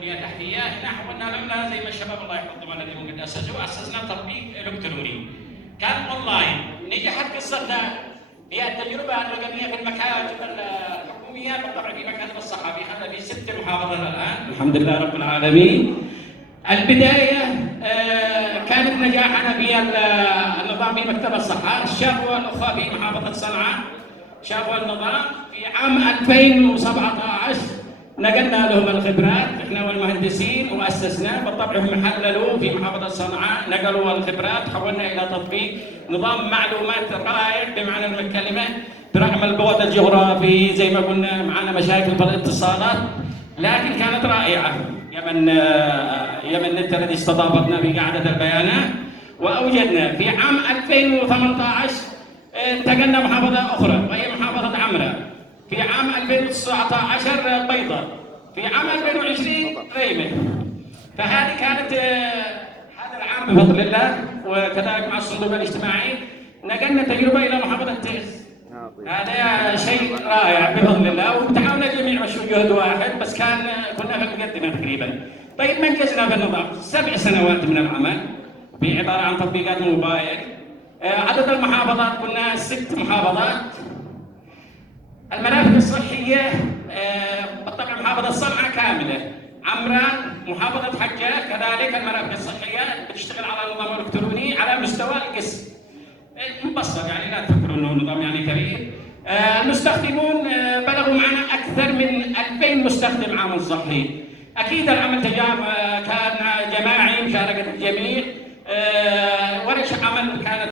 بنيه تحتيه، احنا حولنا لنا زي ما الشباب الله يحفظهم الذين قد اسسنا تطبيق الكتروني كان اونلاين. نجحت قصتنا هي التجربه الرقميه في المكاتب الحكوميه، بالطبع في مكاتب الصحه في هذا في 6 محافظات الان الحمد لله رب العالمين. البدايه كانت نجاحنا في النظام في مكتب الصحه، شافوا الاخوه في محافظه صنعاء شافوا النظام. في عام 2017 نقلنا لهم الخبرات احنا والمهندسين واسسناه، بالطبع هم حللوا في محافظه صنعاء، نقلوا الخبرات، حولنا الى تطبيق نظام معلومات رائع بمعنى الكلمه، برغم البعد الجغرافي زي ما قلنا معنا مشاكل في الاتصالات، لكن كانت رائعه. يمن نت الذي استضافتنا في قاعده البيانات، واوجدنا في عام 2018 انتقلنا محافظه اخرى وهي محافظه عمره. في عام 2019 بيضة، في عام 2020 ريمة. فهذه كانت هذا العام بفضل الله، وكذلك مع الصندوق الاجتماعي نقلنا تجربة إلى محافظة تعز. هذا شيء رائع بفضل الله، وتعاون الجميع مشروع جهد واحد، بس كنا في المقدمة تقريبا. طيب منجزنا في النظام 7 سنوات من العمل، في عبارة عن تطبيقات موبايل. عدد المحافظات كنا 6 محافظات. المرافق الصحية بالطبع محافظة صنعاء كاملة، عمران، محافظة حجة كذلك المرافق الصحية بتشتغل على النظام الإلكتروني على مستوى القسم. مبسط يعني، لا تفكروا انه نظام يعني كبير. المستخدمون بلغوا معنا اكثر من 2000 مستخدم عامل صحي. اكيد العمل كان جماعي، مشاركة الجميع، ورش عمل كانت